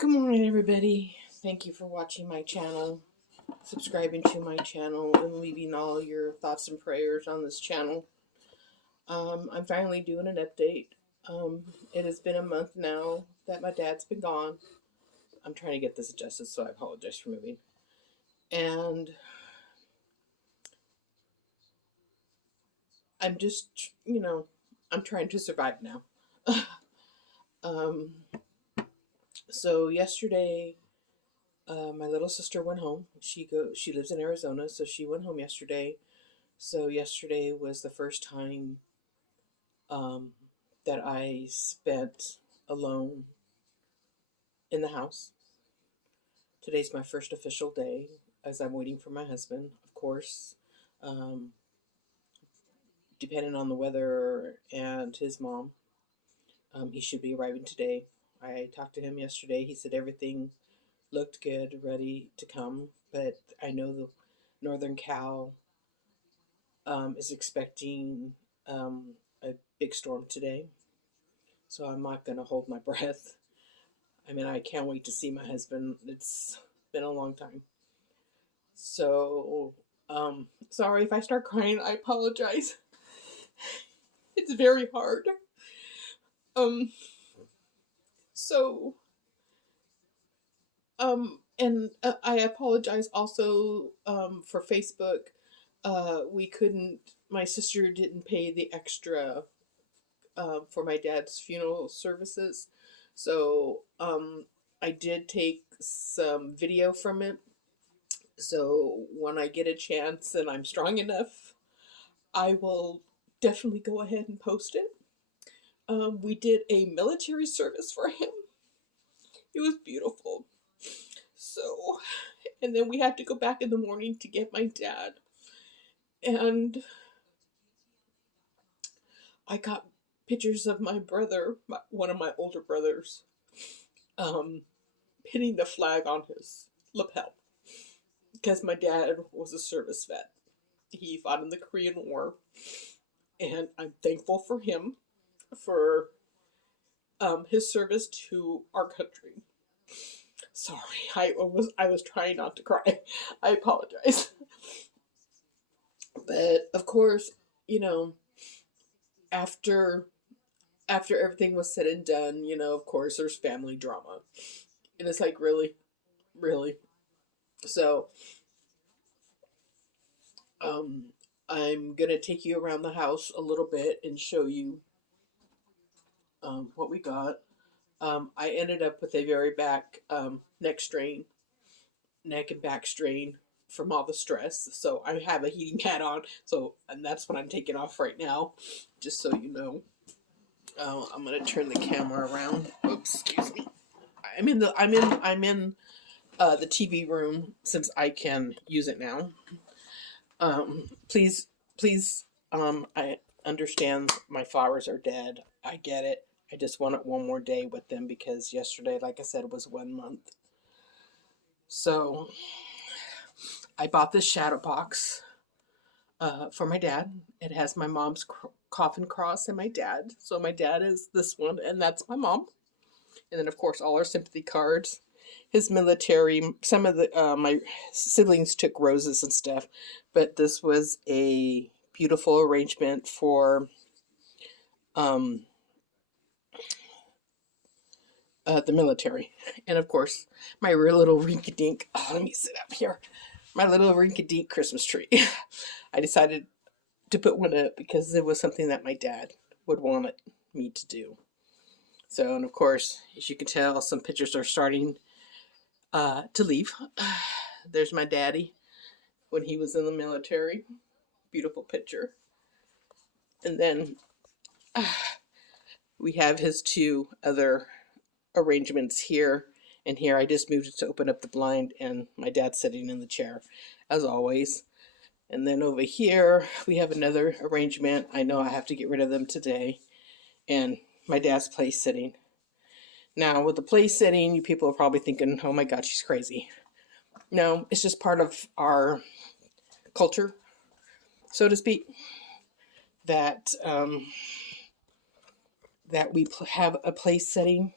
Good morning, everybody. Thank you for watching my channel, subscribing to my channel, and leaving all your thoughts and prayers on this channel. I'm finally doing an update. It has been a month now that my dad's been gone. I'm trying to get this adjusted, so I apologize for moving. And I'm just, I'm trying to survive now. So yesterday, my little sister went home. She lives in Arizona, so she went home yesterday. So yesterday was the first time um, that I spent alone in the house. Today's my first official day as I'm waiting for my husband, of course. Um, Depending on the weather and his mom, he should be arriving today. I talked to him yesterday. He said everything looked good, ready to come, but I know the Northern Cal is expecting a big storm today, so I'm not going to hold my breath. I mean, I can't wait to see my husband. It's been a long time. So, sorry if I start crying. I apologize. It's very hard. Um, so, and I apologize also for Facebook. We couldn't, my sister didn't pay the extra for my dad's funeral services. So, I did take some video from it. So when I get a chance and I'm strong enough, I will definitely go ahead and post it. We did a military service for him. It was beautiful. So, and then we had to go back in the morning to get my dad. And I got pictures of my brother, one of my older brothers, um, pinning the flag on his lapel. Because my dad was a service vet. He fought in the Korean War. And I'm thankful for him for his service to our country. Sorry, I was trying not to cry. I apologize. But of course, you know, after everything was said and done, of course there's family drama. And it's like really, really. So, um I'm gonna take you around the house a little bit and show you what we got. I ended up with a very neck and back strain from all the stress. So I have a heating pad on. So, and that's what I'm taking off right now, just so you know. I'm gonna turn the camera around. Oops, excuse me. I'm in the TV room since I can use it now. Please. I understand my flowers are dead. I get it. I just wanted one more day with them because yesterday, like I said, was 1 month. So I bought this shadow box for my dad. It has my mom's coffin cross and my dad. So my dad is this one, and that's my mom. And then, of course, all our sympathy cards. His military. Some of the my siblings took roses and stuff, but this was a beautiful arrangement for um, the military. And of course, my little rinky-dink. Oh, let me sit up here. My little rinky-dink Christmas tree. I decided to put one up because it was something that my dad would want me to do. So, and of course, as you can tell, some pictures are starting to leave. There's my daddy when he was in the military. Beautiful picture. And then we have his two other arrangements here and here. I just moved it to open up the blind, and my dad's sitting in the chair, as always. And then over here, we have another arrangement. I know I have to get rid of them today. And my dad's place sitting. Now, with the place sitting, you people are probably thinking, oh my God, she's crazy. No, it's just part of our culture, so to speak, that that we have a place setting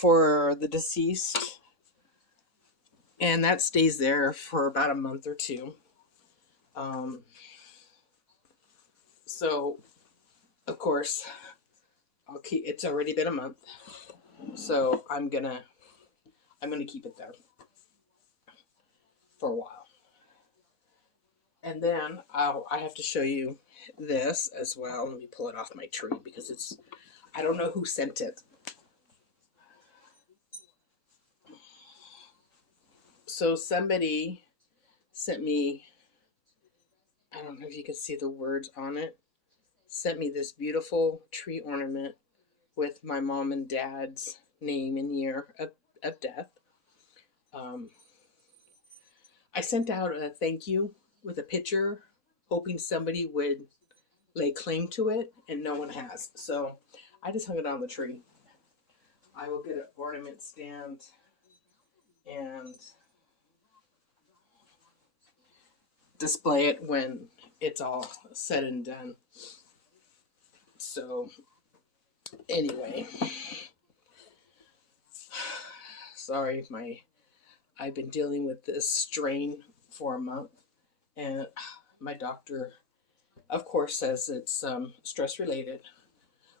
for the deceased, and that stays there for about a month or two. Um, so, of course, I'll keep. It's already been a month, so I'm gonna keep it there for a while, and then I have to show you this as well. Let me pull it off my tree because I don't know who sent it. So somebody sent me. I don't know if you can see the words on it. Sent me this beautiful tree ornament with my mom and dad's name and year of death. Um, I sent out a thank you with a picture, hoping somebody would lay claim to it, and no one has. So I just hung it on the tree. I will get an ornament stand and display it when it's all said and done. So, anyway, sorry, I've been dealing with this strain for a month, and my doctor, of course, says it's stress related,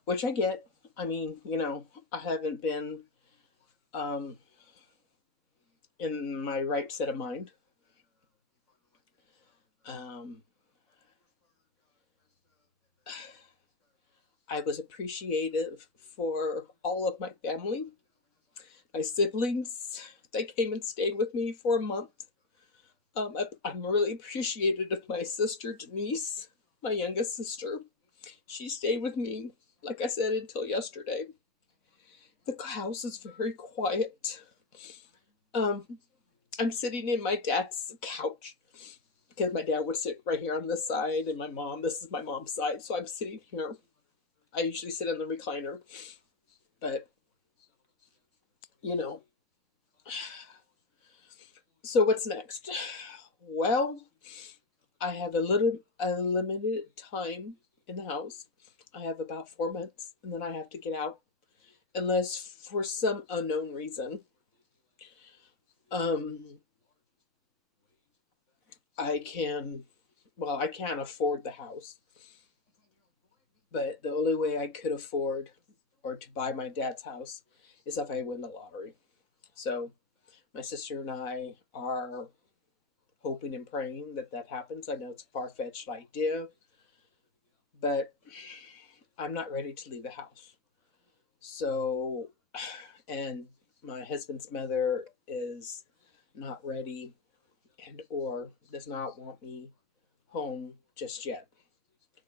which I get. I mean, I haven't been um, in my right set of mind. Um, I was appreciative for all of my family, my siblings. They came and stayed with me for a month. I'm really appreciative of my sister Denise, my youngest sister. She stayed with me, like I said, until yesterday. The house is very quiet. Um, I'm sitting in my dad's couch because my dad would sit right here on this side, and this is my mom's side, so I'm sitting here. I usually sit in the recliner, but you know. So what's next? Well, I have a limited time in the house. I have about 4 months, and then I have to get out, unless for some unknown reason, um, I can. Well, I can't afford the house, but the only way I could afford or to buy my dad's house is if I win the lottery. So my sister and I are hoping and praying that that happens. I know it's a far fetched idea, but I'm not ready to leave the house. So, and my husband's mother is not ready and or does not want me home just yet.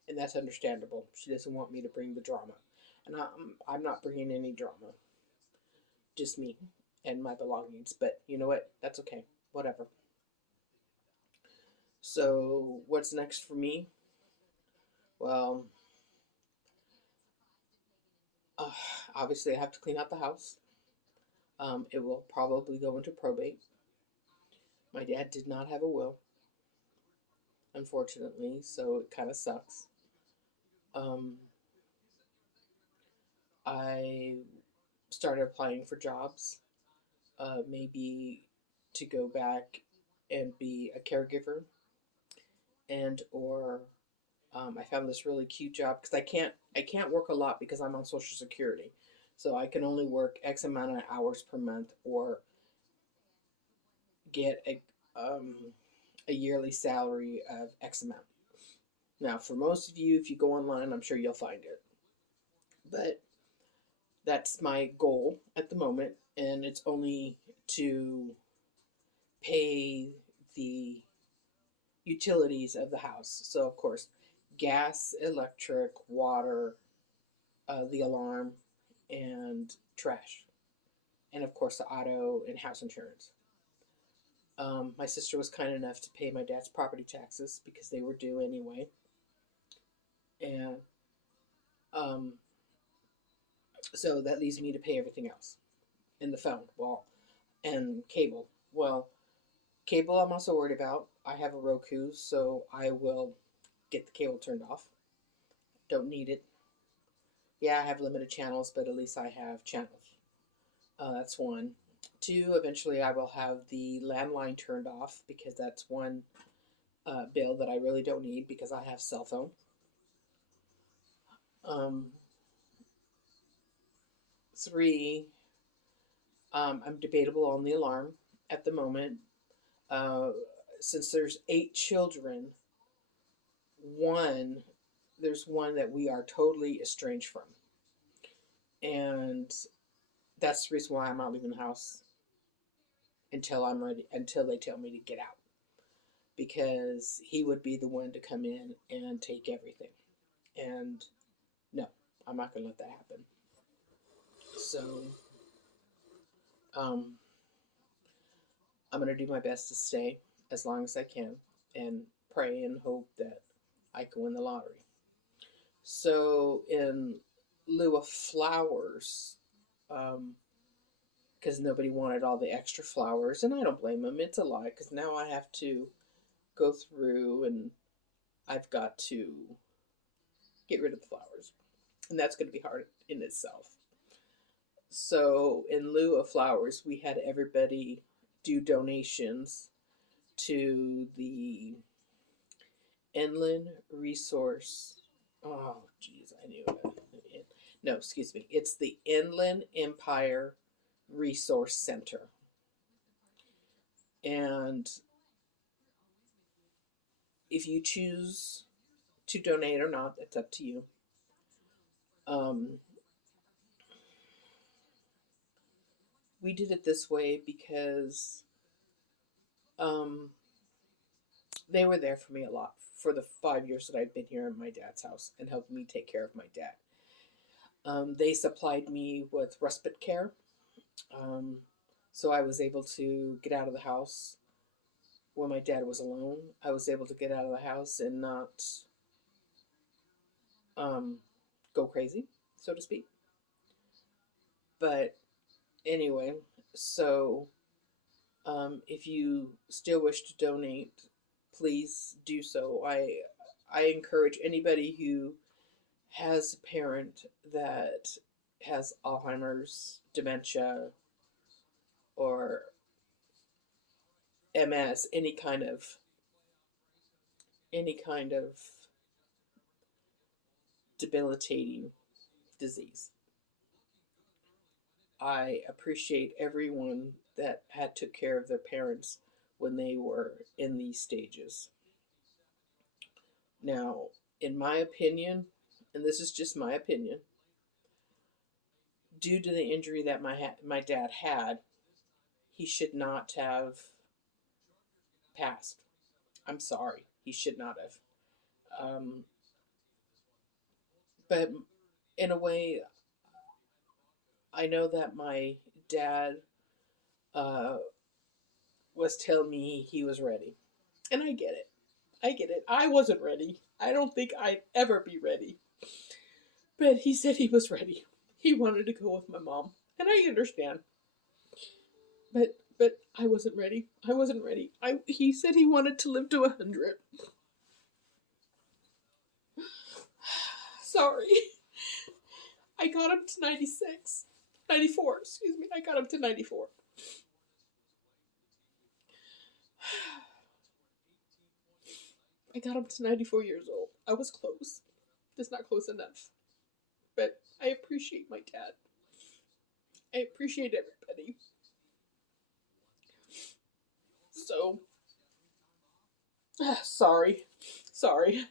And that's understandable. She doesn't want me to bring the drama. And I'm not bringing any drama. Just me and my belongings. But you know what? That's okay. Whatever. So, what's next for me? Well, uh, obviously, I have to clean out the house. It will probably go into probate. My dad did not have a will, unfortunately, so it kind of sucks. Um, I started applying for jobs, maybe to go back and be a caregiver, and or I found this really cute job because I can't work a lot because I'm on Social Security, so I can only work X amount of hours per month or get a yearly salary of X amount. Now, for most of you, if you go online, I'm sure you'll find it. But that's my goal at the moment, and it's only to pay the utilities of the house. So, of course, gas, electric, water, the alarm, and trash. And, of course, the auto and house insurance. My sister was kind enough to pay my dad's property taxes because they were due anyway. And um, so that leaves me to pay everything else. And the phone, well, and cable. Well, cable I'm also worried about. I have a Roku, so I will get the cable turned off. Don't need it. Yeah, I have limited channels, but at least I have channels. That's one. Two, eventually I will have the landline turned off because that's one bill that I really don't need because I have cell phone. Um, Three, I'm debatable on the alarm at the moment. Uh, since there's 8 children, one there's one that we are totally estranged from, and that's the reason why I'm not leaving the house until I'm ready, until they tell me to get out, because he would be the one to come in and take everything, and no, I'm not going to let that happen. So um, I'm going to do my best to stay as long as I can and pray and hope that I can win the lottery. So, in lieu of flowers, because nobody wanted all the extra flowers, and I don't blame them. It's a lot because now I have to go through and I've got to get rid of the flowers, and that's going to be hard in itself. So, in lieu of flowers, we had everybody do donations to the Inland Resource. Oh, geez, I knew it. No, excuse me. It's the Inland Empire Resource Center. And if you choose to donate or not, it's up to you. Um, we did it this way because um, they were there for me a lot for the 5 years that I'd been here in my dad's house and helped me take care of my dad. They supplied me with respite care, um, so I was able to get out of the house when my dad was alone. I was able to get out of the house and not um, go crazy, so to speak. But anyway, so if you still wish to donate, please do so. I encourage anybody who has a parent that has Alzheimer's, dementia, or MS, any kind of debilitating disease. I appreciate everyone that had took care of their parents when they were in these stages. Now, in my opinion, and this is just my opinion, due to the injury that my dad had, he should not have passed. I'm sorry, he should not have. Um, but in a way, I know that my dad uh, was telling me he was ready, and I get it. I get it. I wasn't ready. I don't think I'd ever be ready. But he said he was ready. He wanted to go with my mom, and I understand. But I wasn't ready. I wasn't ready. He said he wanted to live to 100. Sorry. I got him to 96. 94, excuse me. I got him to 94. I got him to 94 years old. I was close. Just not close enough. But I appreciate my dad. I appreciate everybody. So, sorry. Sorry.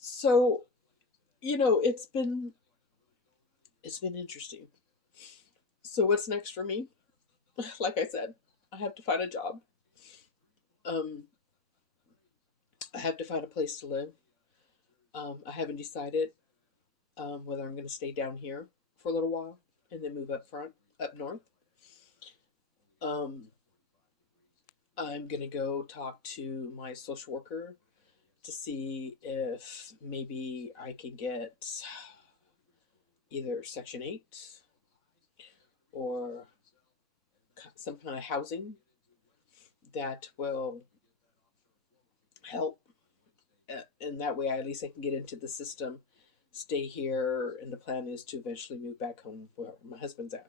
So, it's been interesting. So what's next for me? Like I said, I have to find a job. Um, I have to find a place to live. I haven't decided whether I'm going to stay down here for a little while and then move up north. Um, I'm going to go talk to my social worker to see if maybe I can get either Section 8 or some kind of housing that will help. And that way, at least I can get into the system, stay here, and the plan is to eventually move back home where my husband's at.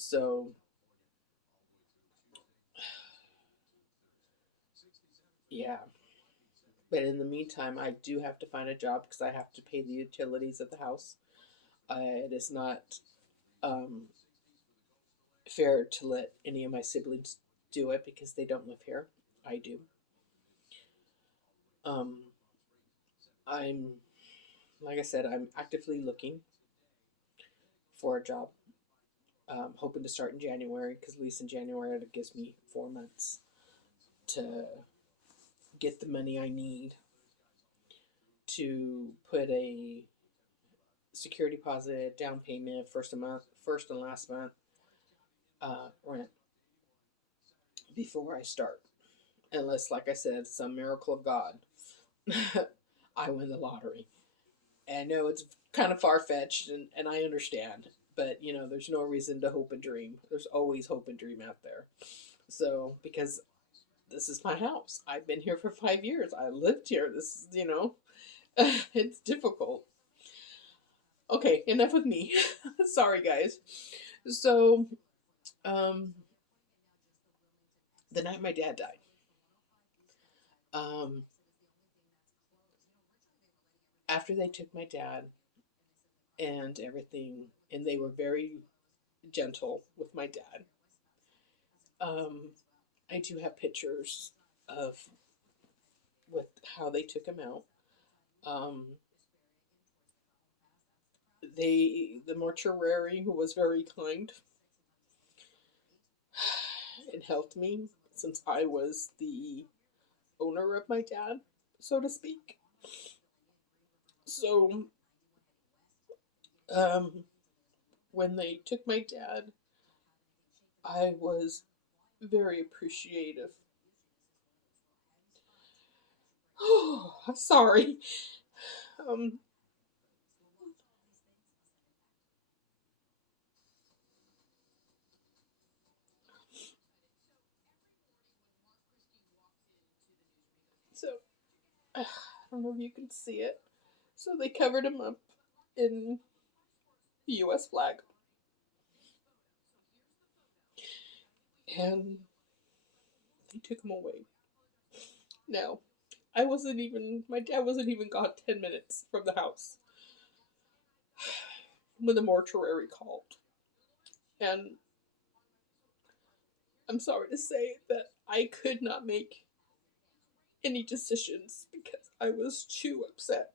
So, yeah. But in the meantime, I do have to find a job because I have to pay the utilities of the house. It is not um, fair to let any of my siblings do it because they don't live here. I do. Um, I'm, like I said, I'm actively looking for a job. Hoping to start in January because at least in January it gives me 4 months to get the money I need to put a security deposit, down payment, first and last month rent before I start. Unless, like I said, some miracle of God, I win the lottery. And I know it's kind of far fetched, and I understand, but there's no reason to hope and dream. There's always hope and dream out there. So, because this is my house, I've been here for 5 years. I lived here. This is, it's difficult. Okay, enough with me. Sorry, guys. So, um, the night my dad died, um, after they took my dad and everything, and they were very gentle with my dad. Um, I do have pictures of with how they took him out. Um, the mortuary who was very kind and helped me since I was the owner of my dad, so to speak. So, um, when they took my dad, I was very appreciative. Oh, I'm sorry. Um, so I don't know if you can see it. So they covered him up in the U.S. flag, and they took him away. Now, my dad wasn't even gone 10 minutes from the house when the mortuary called. And I'm sorry to say that I could not make any decisions because I was too upset.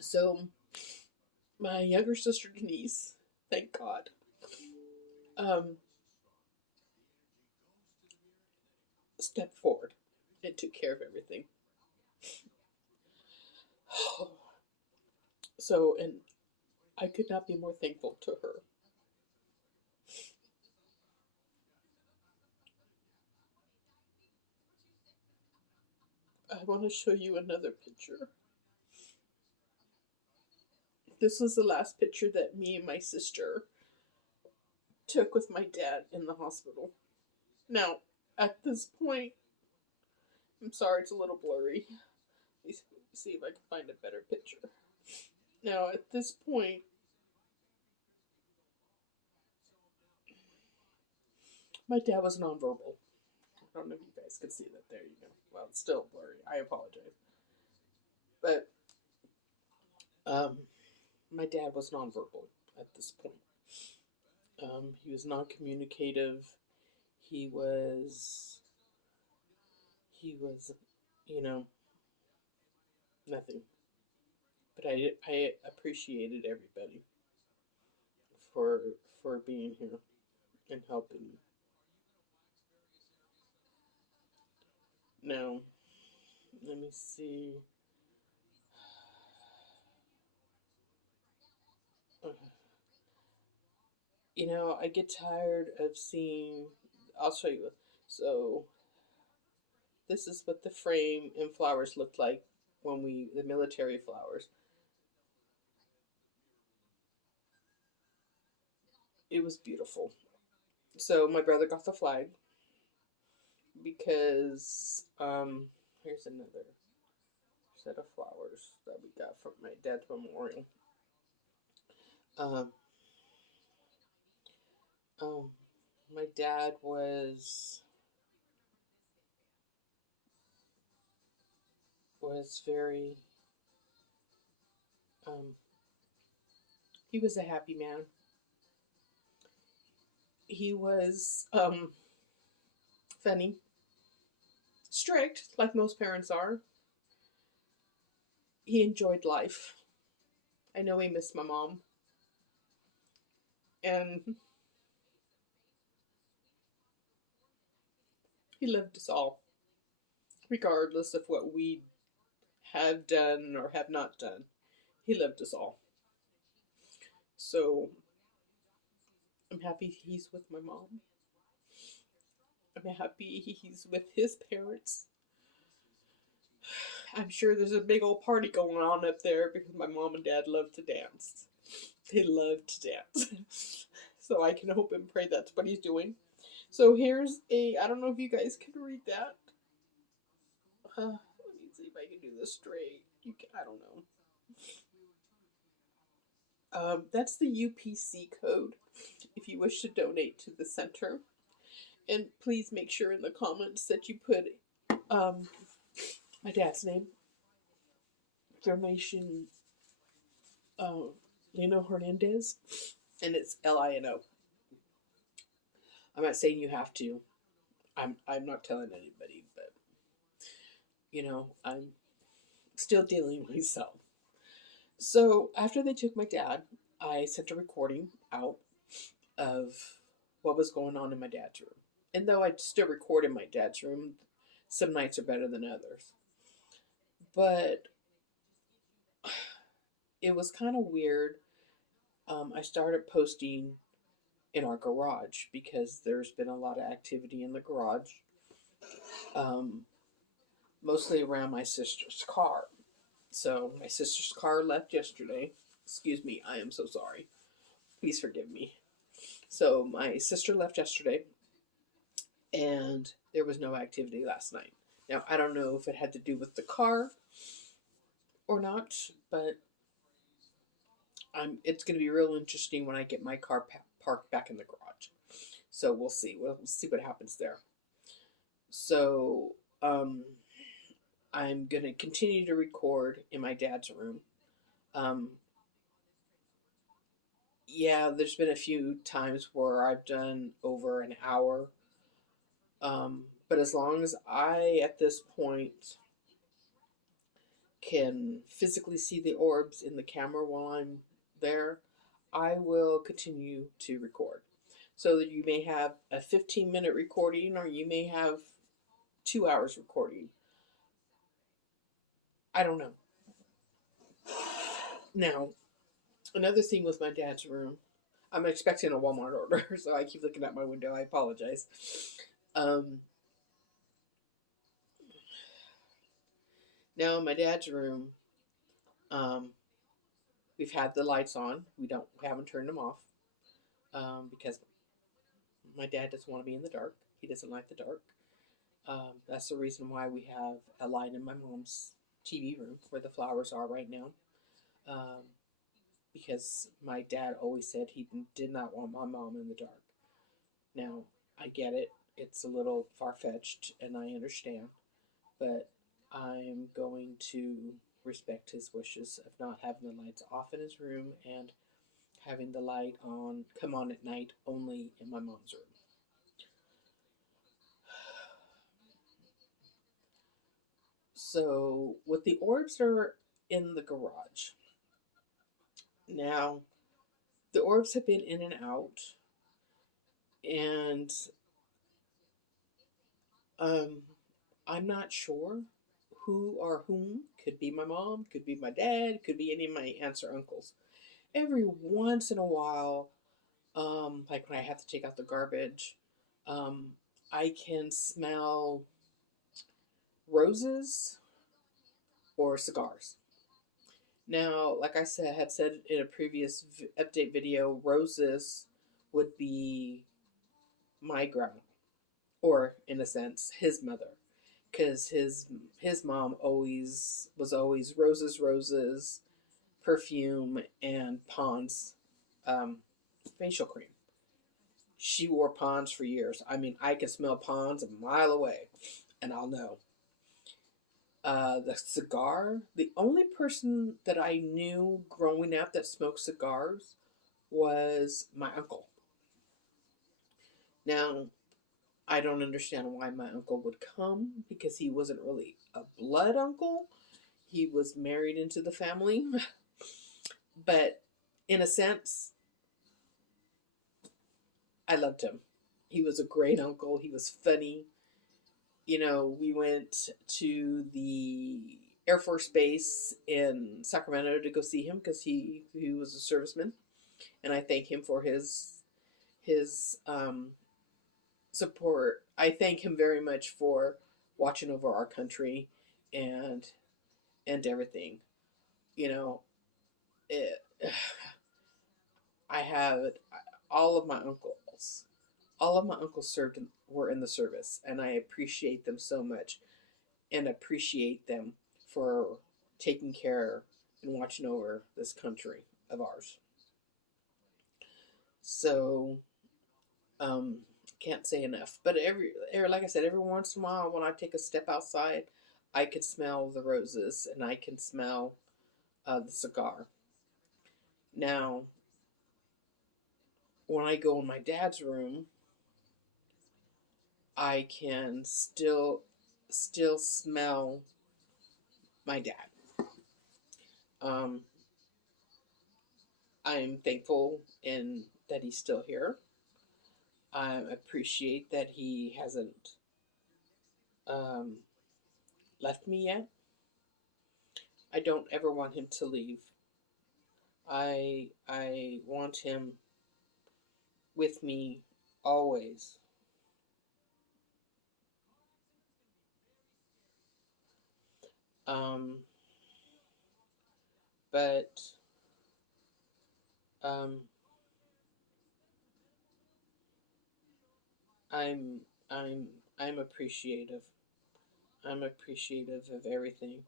So, my younger sister Denise, thank God, um, stepped forward and took care of everything. So, and I could not be more thankful to her. I want to show you another picture. This was the last picture that me and my sister took with my dad in the hospital. Now, at this point, I'm sorry it's a little blurry. Let me see if I can find a better picture. Now, at this point, my dad was nonverbal. I don't know if you guys could see that. There you go. Well, it's still blurry. I apologize. But my dad was nonverbal at this point. He was non-communicative. He was he was, you know, nothing. But I appreciated everybody for for being here and helping me. Now, let me see. Uh, I get tired of seeing. I'll show you. So, this is what the frame and flowers looked like when the military flowers. It was beautiful. So, my brother got the flag because here's another set of flowers that we got from my dad's memorial. Um, Um, my dad was very um, he was a happy man. He was funny, strict, like most parents are. He enjoyed life. I know he missed my mom, and he loved us all, regardless of what we have done or have not done. He loved us all. So I'm happy he's with my mom. I'm happy he's with his parents. I'm sure there's a big old party going on up there because my mom and dad love to dance. They love to dance. So I can hope and pray that's what he's doing. So here's I don't know if you guys can read that. Let me see if I can do this straight. I don't know. That's the UPC code if you wish to donate to the center. And please make sure in the comments that you put my dad's name. Donation Lino Hernandez. And it's Lino. I'm not saying you have to. I'm not telling anybody, but I'm still dealing myself. So after they took my dad, I sent a recording out of what was going on in my dad's room. And though I still record in my dad's room, some nights are better than others. But it was kind of weird. I started posting in our garage because there's been a lot of activity in the garage, mostly around my sister's car. So my sister's car left yesterday. Excuse me, I am so sorry. Please forgive me. So my sister left yesterday, and there was no activity last night. Now I don't know if it had to do with the car or not, but it's going to be real interesting when I get my car parked back in the garage. So we'll see. We'll see what happens there. So I'm going to continue to record in my dad's room. Yeah, there's been a few times where I've done over an hour. But as long as I, at this point, can physically see the orbs in the camera while I'm there, I will continue to record. So that you may have a 15-minute recording or you may have 2 hours recording. I don't know. Now, another thing with my dad's room, I'm expecting a Walmart order, so I keep looking at my window. I apologize. Now, in my dad's room, we've had the lights on. We haven't turned them off because my dad doesn't want to be in the dark. He doesn't like the dark. That's the reason why we have a light in my mom's TV room where the flowers are right now. Because my dad always said he did not want my mom in the dark. Now, I get it. It's a little far-fetched, and I understand. But I'm going to respect his wishes of not having the lights off in his room and having the light come on at night only in my mom's room. So, with the orbs that are in the garage, now the orbs have been in and out, and I'm not sure who or whom. Could be my mom, could be my dad, could be any of my aunts or uncles. Every once in a while, like when I have to take out the garbage, I can smell roses or cigars. Now, like I had said in a previous update video, roses would be my grandma, or in a sense, his mother, because his mom was always roses, roses, perfume, and Pond's facial cream. She wore Pond's for years. I mean, I could smell Pond's a mile away, and I'll know. The cigar, the only person that I knew growing up that smoked cigars was my uncle. Now, I don't understand why my uncle would come because he wasn't really a blood uncle. He was married into the family. But in a sense, I loved him. He was a great uncle. He was funny. You know, we went to the Air Force Base in Sacramento to go see him because he was a serviceman, and I thank him for his support. I thank him very much for watching over our country and and everything. You know, it, I have all of my uncles. All of my uncles were in the service, and I appreciate them so much, and appreciate them for taking care and watching over this country of ours. So, um, can't say enough. But like I said, every once in a while, when I take a step outside, I can smell the roses, and I can smell the cigar. Now, when I go in my dad's room, I can still smell my dad. Um, I'm thankful in that he's still here. I appreciate that he hasn't um, left me yet. I don't ever want him to leave. I want him with me always. Um, but um, I'm I'm I'm appreciative. I'm appreciative of everything.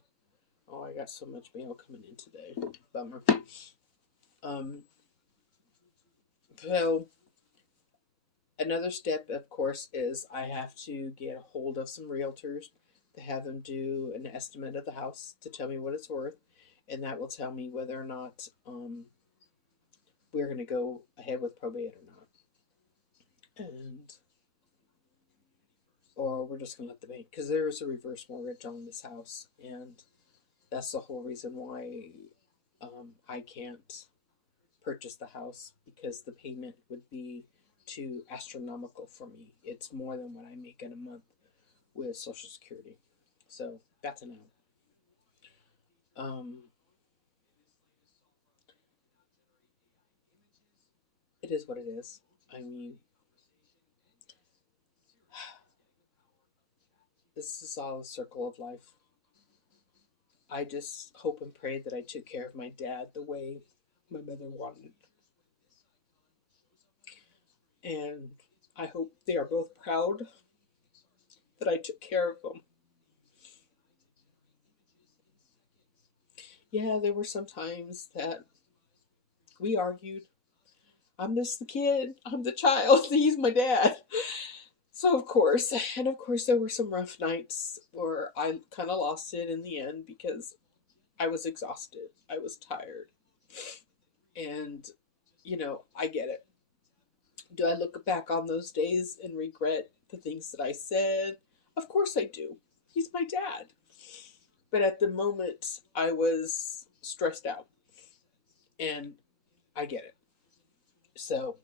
Oh, I got so much mail coming in today. Bummer. Um, so another step, of course, is I have to get a hold of some realtors to have them do an estimate of the house to tell me what it's worth, and that will tell me whether or not we're going to go ahead with probate or not, and or we're just going to let the bank, because there is a reverse mortgage on this house, and that's the whole reason why I can't purchase the house, because the payment would be too astronomical for me. It's more than what I make in a month with Social Security. So that's a no. Um, it is what it is. I mean, this is all a circle of life. I just hope and pray that I took care of my dad the way my mother wanted. And I hope they are both proud that I took care of them. Yeah, there were some times that we argued. I'm just the kid. I'm the child. He's my dad. So of course, there were some rough nights where I kind of lost it in the end because I was exhausted. I was tired. And, I get it. Do I look back on those days and regret the things that I said? Of course I do. He's my dad. But at the moment, I was stressed out. And I get it. So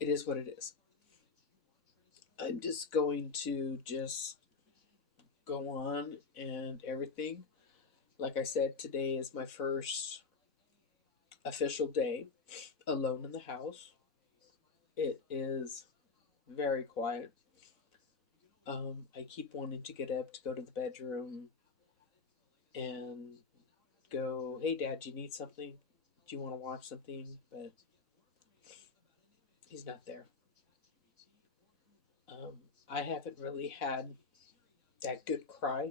it is what it is. I'm just going to just go on and everything. Like I said, today is my first official day alone in the house. It is very quiet. I keep wanting to get up to go to the bedroom and go, hey, Dad, do you need something? Do you want to watch something? But he's not there. Um, I haven't really had that good cry.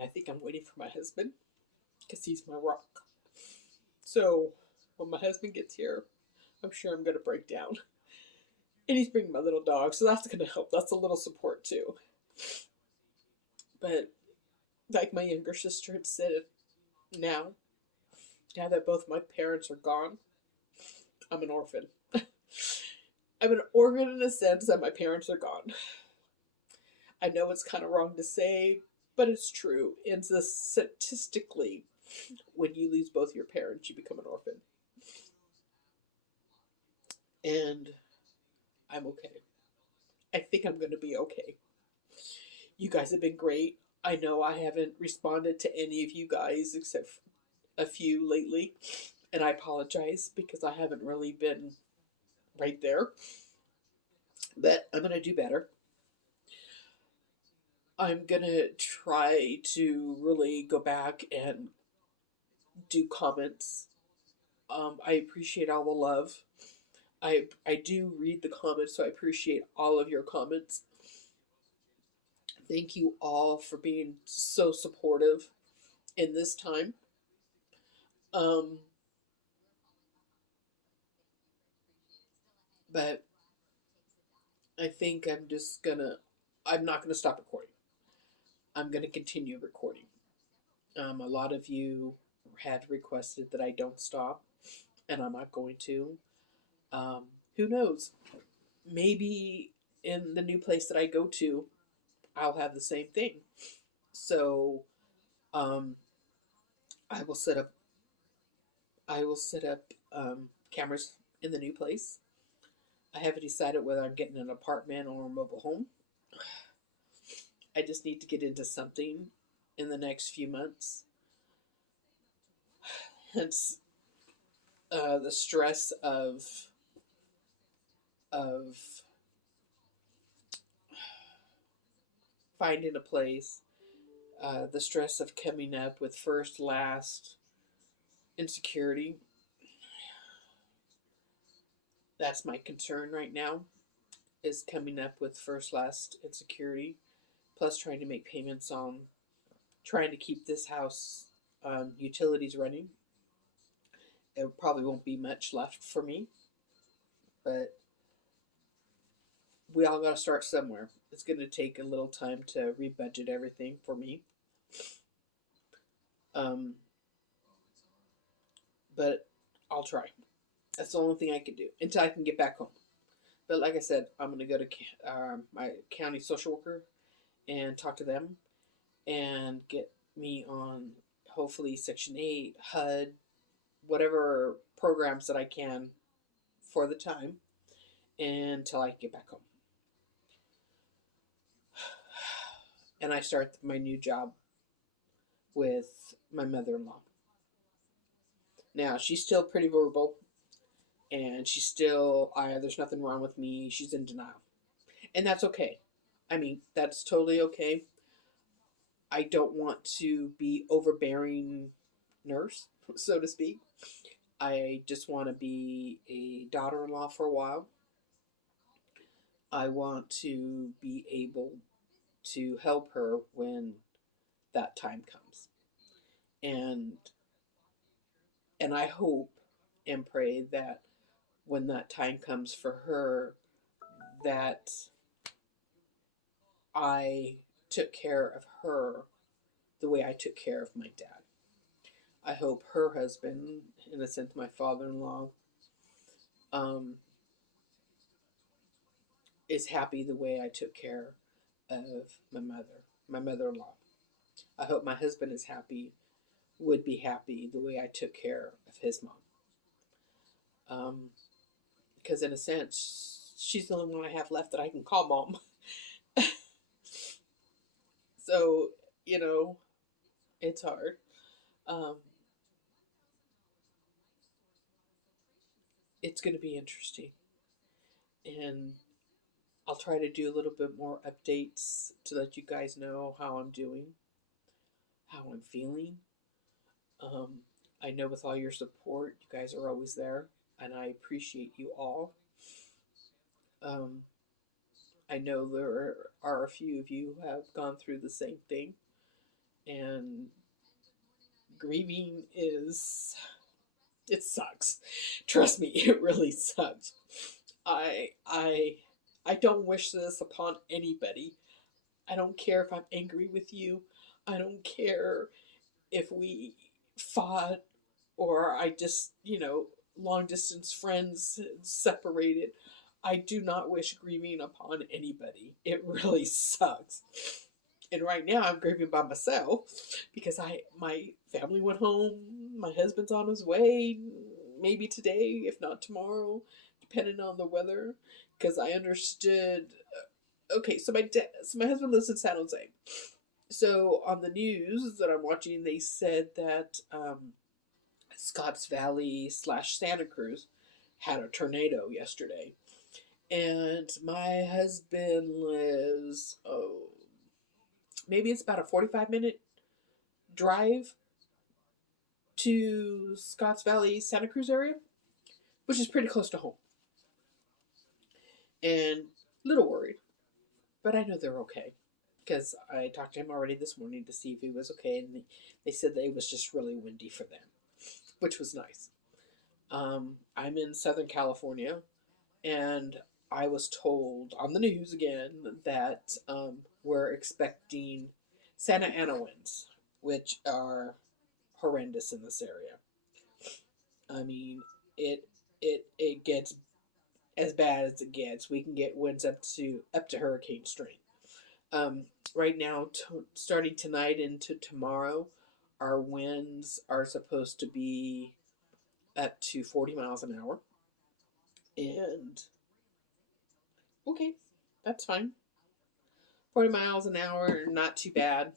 I think I'm waiting for my husband. because he's my rock. So when my husband gets here, I'm sure I'm going to break down. And he's bringing my little dog, so that's going to help. That's a little support too. But like my younger sister had said, now that both my parents are gone, I'm an orphan. I'm an orphan in the sense that my parents are gone. I know it's kind of wrong to say, but it's true. And statistically, when you lose both your parents, you become an orphan. And I'm okay. I think I'm going to be okay. You guys have been great. I know I haven't responded to any of you guys except a few lately. And I apologize because I haven't really been right there. But I'm going to do better. I'm going to try to really go back and do comments. I appreciate all the love. I do read the comments, so I appreciate all of your comments. Thank you all for being so supportive in this time. Um, but I think I'm not gonna stop recording. I'm gonna continue recording. A lot of you had requested that I don't stop, and I'm not going to. Um, who knows? Maybe in the new place that I go to, I'll have the same thing. So, um, I will set up. I will set up cameras in the new place. I haven't decided whether I'm getting an apartment or a mobile home. I just need to get into something in the next few months. Hence, the stress of finding a place, the stress of coming up with first, last, insecurity. That's my concern right now, is coming up with first, last, insecurity, plus trying to make payments on trying to keep this house utilities running. It probably won't be much left for me, but we all got to start somewhere. It's going to take a little time to rebudget everything for me. Um, but I'll try. That's the only thing I can do until I can get back home. But like I said, I'm going to go to my county social worker and talk to them and get me on hopefully Section 8, HUD, whatever programs that I can for the time until I get back home. And I start my new job with my mother-in-law. Now, she's still pretty verbal, and she's still, there's nothing wrong with me. She's in denial. And that's okay. I mean, that's totally okay. I don't want to be overbearing nurse, so to speak. I just want to be a daughter-in-law for a while. I want to be able to help her when that time comes. And I hope and pray that when that time comes for her, that I took care of her the way I took care of my dad. I hope her husband, in a sense, my father-in-law, is happy the way I took care of my mother-in-law. I hope my husband is happy, would be happy the way I took care of his mom. Because in a sense, she's the only one I have left that I can call mom. So, it's hard. Um, it's going to be interesting. And I'll try to do a little bit more updates to let you guys know how I'm doing, how I'm feeling. Um, I know with all your support, you guys are always there, and I appreciate you all. Um, I know there are a few of you who have gone through the same thing, and grieving it sucks. Trust me, it really sucks. I I I don't wish this upon anybody. I don't care if I'm angry with you. I don't care if we fought or I just, long distance friends separated. I do not wish grieving upon anybody. It really sucks. And right now I'm grieving by myself because my family went home, my husband's on his way, maybe today, if not tomorrow, depending on the weather. Because I understood. Okay, so my husband lives in San Jose. So on the news that I'm watching, they said that Scotts Valley slash Santa Cruz had a tornado yesterday, and my husband lives, maybe it's about a 45-minute drive to Scotts Valley, Santa Cruz area, which is pretty close to home. And a little worried, but I know they're okay because I talked to him already this morning to see if he was okay, and they said that it was just really windy for them, which was nice. I'm in Southern California, and I was told on the news again that we're expecting Santa Ana winds, which are horrendous in this area. I mean, it gets as bad as it gets. We can get winds up to hurricane strength. Right now, starting tonight into tomorrow, our winds are supposed to be up to 40 miles an hour. And okay, that's fine. 40 miles an hour, not too bad.